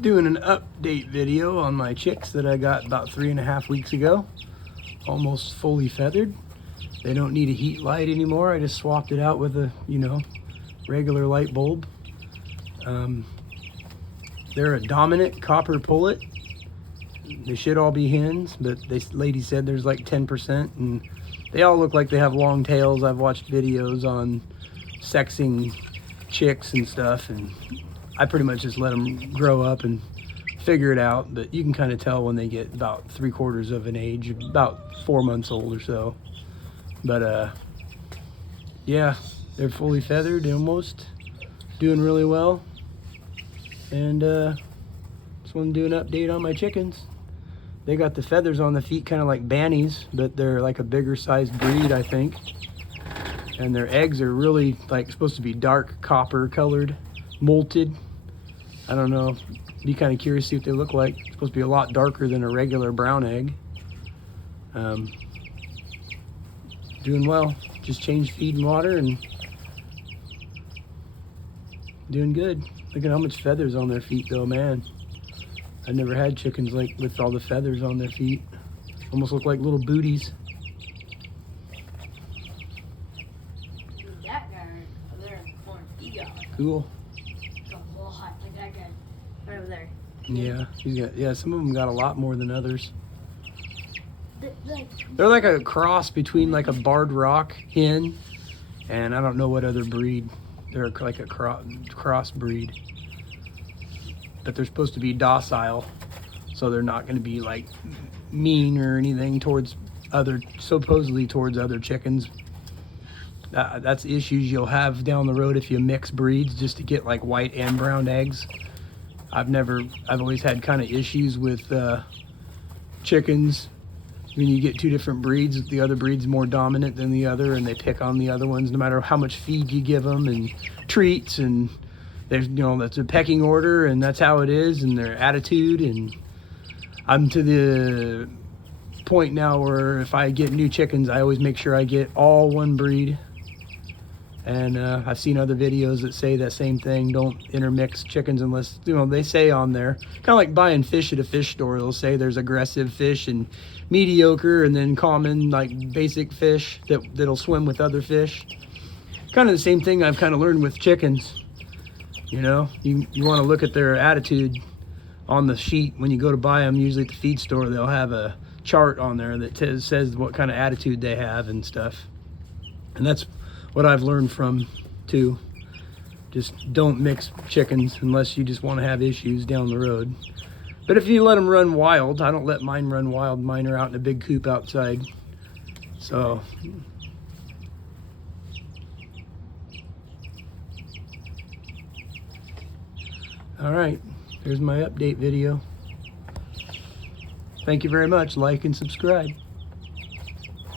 Doing an update video on my chicks that I got about 3.5 weeks ago. Almost fully feathered. They don't need a heat light anymore. I just swapped it out with a, regular light bulb. They're a dominant copper pullet. They should all be hens, but this lady said there's like 10%, and they all look like they have long tails. I've watched videos on sexing chicks and stuff, and I pretty much just let them grow up and figure it out. But you can kind of tell when they get about 3/4 of an age, about 4 months old or so. But yeah, they're fully feathered, almost doing really well. And just want to do an update on my chickens. They got the feathers on the feet kind of like bannies, but they're like a bigger sized breed, I think. And their eggs are really like supposed to be dark copper colored, molted. I don't know, be kind of curious to see what they look like. It's supposed to be a lot darker than a regular brown egg. Doing well. Just changed feed and water and doing good. Look at how much feathers on their feet though, man. I never had chickens like with all the feathers on their feet. Almost look like little booties. That guy over there in the corner, he got Cool. a whole hot like that guy right over there. Yeah, some of them got a lot more than others. They're like a cross between like a barred rock hen and I don't know what other breed. They're like a cross breed. But they're supposed to be docile, so they're not going to be like mean or anything supposedly towards other chickens. That's issues you'll have down the road if you mix breeds just to get like white and brown eggs. I've always had kind of issues with chickens when you get two different breeds. The other breed's more dominant than the other, and they pick on the other ones no matter how much feed you give them and treats, and there's that's a pecking order, and that's how it is, and their attitude. And I'm to the point now where if I get new chickens, I always make sure I get all one breed. And I've seen other videos that say that same thing. Don't intermix chickens unless, they say on there, kind of like buying fish at a fish store. They'll say there's aggressive fish and mediocre and then common, like basic fish that'll swim with other fish. Kind of the same thing I've kind of learned with chickens. You want to look at their attitude on the sheet when you go to buy them. Usually at the feed store, they'll have a chart on there that says what kind of attitude they have and stuff. And that's what I've learned from too. Just don't mix chickens unless you just want to have issues down the road. But if you let them run wild, I don't let mine run wild. Mine are out in a big coop outside. So all right, here's my update video. Thank you very much. Like and subscribe.